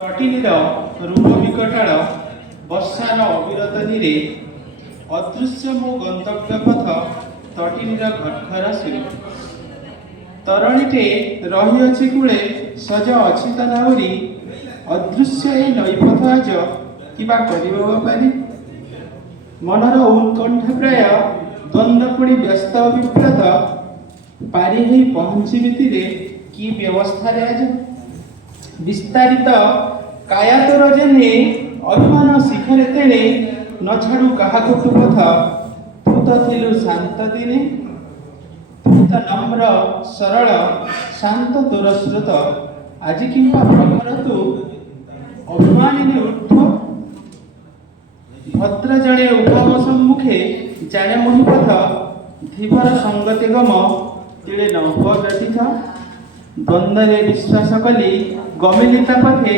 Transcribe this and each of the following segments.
କଟିନିର ରୁଣ୍ଡ ବିକଟାଳ ବର୍ଷାର ଅବିରତ ନୀରେ ଅଦୃଶ୍ୟ ମୋ ଗନ୍ତବ୍ୟ ପଥ ତଟିନିର ଘରଘର ସୁରେ ତରଣୀଟେ ରହିଅଛି କୂଳେ ସଜ ଅଛି ତା ନାଉରି ଅଦୃଶ୍ୟ ଏ ନଈପଥ ଆଜ କିବା କରିବ ପାରି ମନର ଉତ୍କଣ୍ଠା ପ୍ରାୟ ଦ୍ୱନ୍ଦ୍ୱ ପୁଣି ବ୍ୟସ୍ତ ବିବ୍ରତ ପାରି ହେଇ ପହଞ୍ଚିବି ତୀରେ କି ବ୍ୟବସ୍ଥାରେ ଆଜ ବିସ୍ତାରିତ କାୟାତର ଜେନେ ଅଭିମାନ ଶିଖରେ ତେଣେ ନ ଛାଡ଼ୁ କାହାକୁ ତୁ ପଥ ତୁ ତ ଥିଲୁ ଶାନ୍ତ ଦିନେ ତୁ ତ ନମ୍ର ସରଳ ଶାନ୍ତ ତୋର ସ୍ରୋତ ଆଜି କିମ୍ବା ପ୍ରଖର ତୁ ଅଭିମାନିନୀ ଉର୍ଦ୍ଧ୍ୱ ଭଦ୍ର ଜଣେ ଉଭମ ସମ୍ମୁଖେ ଜାଣେ ମୋହିପଥ ଧୀବର ସଙ୍ଗତି ଗମ ତିଳେ ନଭ ବ୍ୟତୀତ ଦ୍ୱନ୍ଦ୍ୱରେ ବିଶ୍ୱାସ କଲି ଗମିଲିତା ପଥେ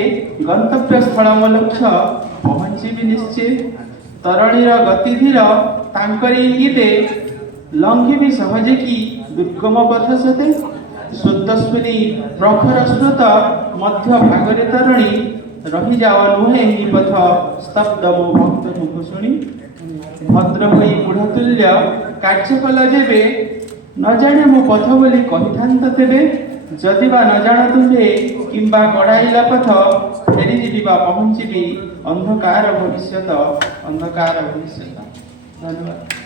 ଗନ୍ତବ୍ୟ ସ୍ଥଳ ମୋ ଲକ୍ଷ୍ୟ ପହଞ୍ଚିବି ନିଶ୍ଚିତ ତରଣୀର ଗତି ଧୀର ତାଙ୍କରି ଇଙ୍ଗିତେ ଲଙ୍ଘିବି ସହଜେ କି ଦୁର୍ଗମ ପଥ ସତେ ସ୍ରୋତସ୍ୱିନୀ ପ୍ରଖର ସ୍ରୋତ ମଧ୍ୟ ଭାଗରେ ତରଣୀ ରହିଯାଅ ନୁହେଁ ଏହି ପଥ ସ୍ତବ୍ଧ ମୋ ଭକ୍ତ ମୁଖ ଶୁଣି ଭଦ୍ର ହୋଇ ମୂଢ଼ ତୁଲ୍ୟ କାର୍ଯ୍ୟ କଲ ଯେବେ ନ ଜାଣେ ମୋ ପଥ ବୋଲି କହିଥାନ୍ତ ତେବେ ଯଦି ବା ନ ଜାଣ ତୁମ୍ଭେ କିମ୍ବା କଢ଼ାଇଲା ପଥ ଫେରିଯିବି ବା ପହଞ୍ଚିବି ଅନ୍ଧକାର ଭବିଷ୍ୟତ ଧନ୍ୟବାଦ।